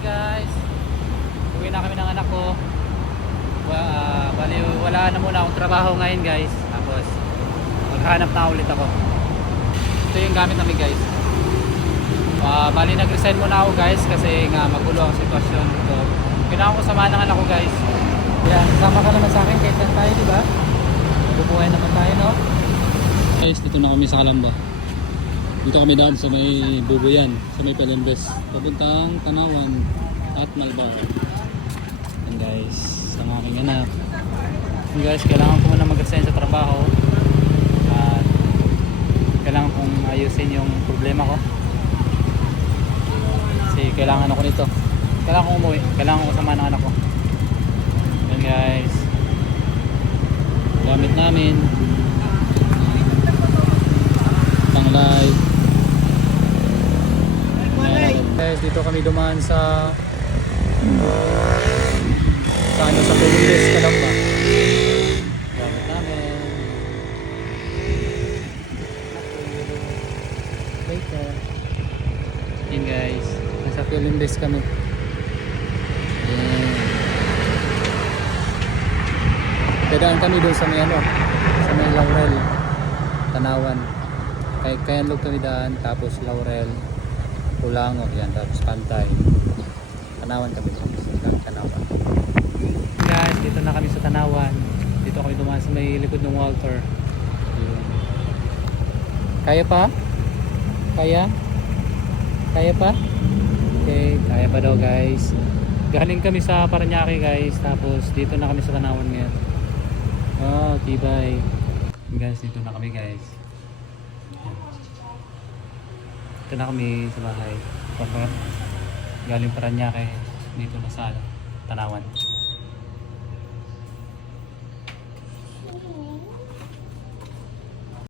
guys, uwi na kami ng anak ko. Bali wala na muna akong trabaho ngayon guys. Tapos maghanap na ulit ako. Ito yung gamit namin guys. Bali nag-resign muna ako guys kasi nga magulo ang sitwasyon ko. Kailangan ko samahan ng anak ko guys. Kaya sama ka naman sa akin kahit saan tayo, diba? Bubuhay naman tayo, no? Guys, dito na kami sa Calamba. Dito kami daan sa may Bubuyan, sa may Pelembes, papuntang Tanawan at Malbar. And guys, sa aking anak. And guys, kailangan ko muna mag-resign sa trabaho at kailangan kong ayusin yung problema ko kasi kailangan ako nito. Kailangan kong umuwi, kailangan ko sama ng anak ko. And guys, gamit namin pang live. Guys, dito kami dumaan sa Pelembes, Calamba. Gamit namin. Later. Yun guys, nasa Pelembes kami. Dadaan kami doon sa may sa may Laurel, Tanawan. Kaya log kami daan, tapos Laurel, Pulango, yan, tapos Pantay. Tanawan kami doon sa Tanawan. Guys, dito na kami sa Tanawan. Dito kami dumaan sa may likod ng Walter. Yun. Kaya pa? Kaya? Kaya pa? Okay, kaya pa daw guys. Galing kami sa Parañaque guys, tapos dito na kami sa Tanawan ngayon. Oh, tibay. Guys, dito na kami guys. Ito na kami sa bahay. Galing Parañaque, dito na sa Tanawan.